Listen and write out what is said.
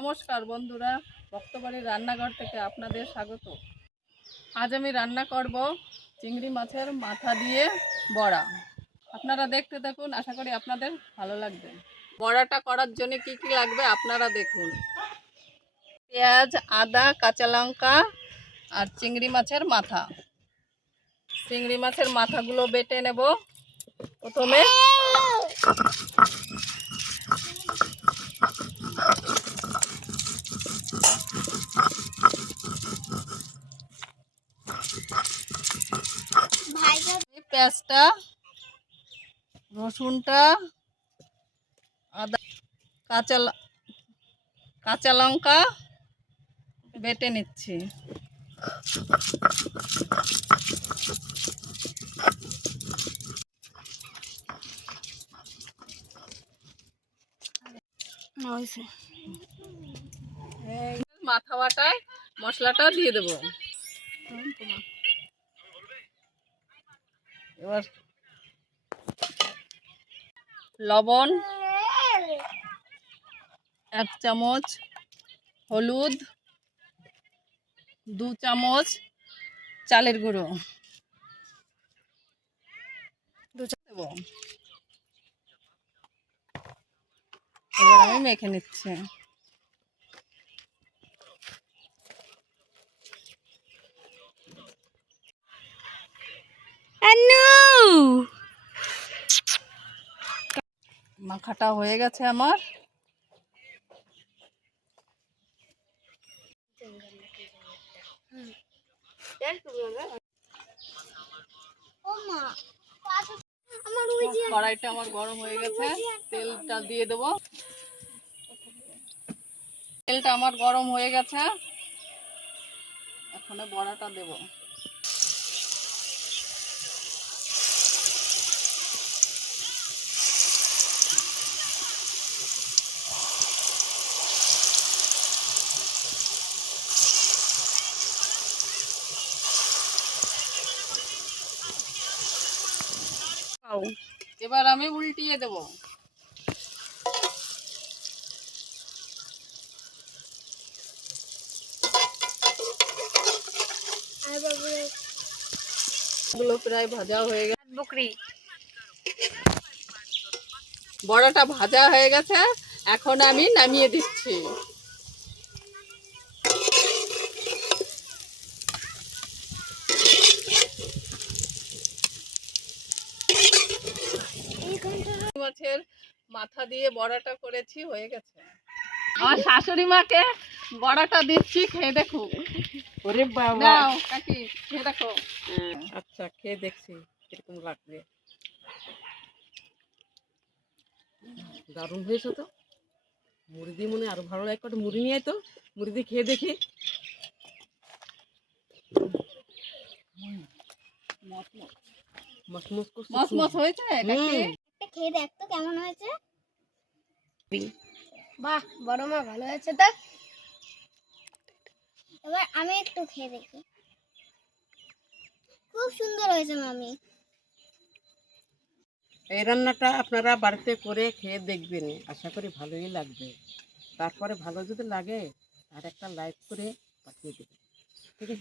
নমস্কার বন্ধুরা, ভক্তবাড়ির রান্নাঘর থেকে আপনাদের স্বাগত। আজ আমি রান্না করব চিংড়ি মাছের মাথা দিয়ে বড়া। আপনারা দেখতে থাকুন, আশা করি আপনাদের ভালো লাগবে। বড়াটা করার জন্য কি কি লাগবে আপনারা দেখুন। পেঁয়াজ, আদা, কাঁচা লঙ্কা আর চিংড়ি মাছের মাথা। চিংড়ি মাছের মাথাগুলো বেটে নেব। প্রথমে পেঁয়াজটা, রসুনটা, আদা, কাঁচা লঙ্কা বেটে নিচ্ছি। মাথা বাটায় মশলাটা দিয়ে দেবো। এবার লবণ 1 চামচ, হলুদ 2 চামচ, চালের গুঁড়ো দেবো। এবার আমি মেখে নিচ্ছি। মাখাটা হয়ে গেছে আমার। কড়াইটা আমার গরম হয়ে গেছে, তেলটা দিয়ে দেবো। তেলটা আমার গরম হয়ে গেছে, এখন বড়াটা দেবো। এবার আমি উল্টিয়ে দেব। এগুলো প্রায় ভাজা হয়ে গেছে। বড়াটা ভাজা হয়ে গেছে, এখন আমি নামিয়ে দিচ্ছি। মাছের মাথা দিয়ে বড়াটা করেছি, হয়ে গেছে। আমার শাশুড়ি মাকে বড়াটা দিচ্ছি, খেয়ে দেখো। ওরে বাবা, কাকি খেয়ে দেখো। আচ্ছা, খেয়ে দেখছি কিরকম লাগবে। দারুণ হয়েছে তো। মুড়ি দিয়ে মনে আরো ভালো লাগে। মুড়ি নিয়ে তো মুড়ি দিয়ে খেয়ে দেখি। মচমচ হয়েছে, খেয়ে দেখ তো কেমন হয়েছে। বাহ, বড় মা ভালো হয়েছে তো। এবার আমি একটু খেয়ে দেখি। খুব সুন্দর হয়েছে মামি। এই রান্নাটা আপনারা বাড়িতে করে খেয়ে দেখবেন, আশা করি ভালোই লাগবে। তারপরে ভালো যদি লাগে আর একটা লাইক করে পাঠিয়ে দেবেন, ঠিক আছে।